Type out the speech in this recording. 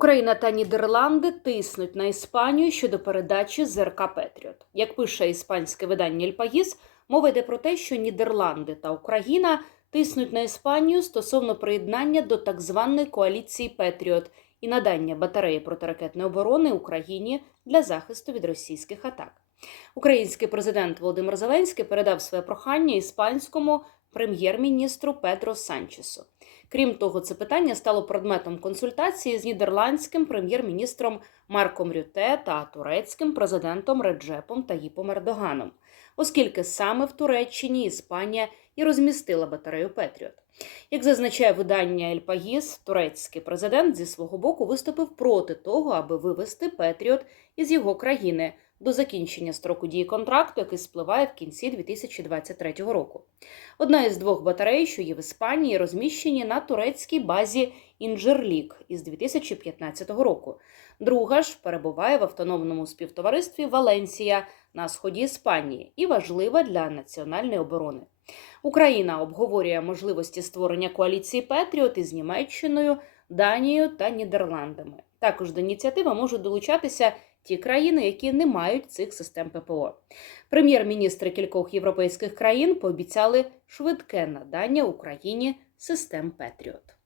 Україна та Нідерланди тиснуть на Іспанію щодо передачі ЗРК Петріот. Як пише іспанське видання «Ельпагіс», мова йде про те, що Нідерланди та Україна тиснуть на Іспанію стосовно приєднання до так званої коаліції Петріот і надання батареї протиракетної оборони Україні для захисту від російських атак. Український президент Володимир Зеленський передав своє прохання іспанському прем'єр-міністру Педро Санчесу. Крім того, це питання стало предметом консультації з нідерландським прем'єр-міністром Марком Рюте та турецьким президентом Реджепом Таїпом Ердоганом, оскільки саме в Туреччині Іспанія і розмістила батарею Петріот. Як зазначає видання Ельпагіс, турецький президент зі свого боку виступив проти того, аби вивести Петріот із його країни до закінчення строку дії контракту, який спливає в кінці 2023 року. Одна із двох батарей, що є в Іспанії, розміщені на турецькій базі Інджерлік із 2015 року. Друга ж перебуває в автономному співтоваристві Валенсія на сході Іспанії і важлива для національної оборони. Україна обговорює можливості створення коаліції Петріот із Німеччиною, Данією та Нідерландами. Також до ініціативи можуть долучатися ті країни, які не мають цих систем ППО. Прем'єр-міністри кількох європейських країн пообіцяли швидке надання Україні систем Петріот.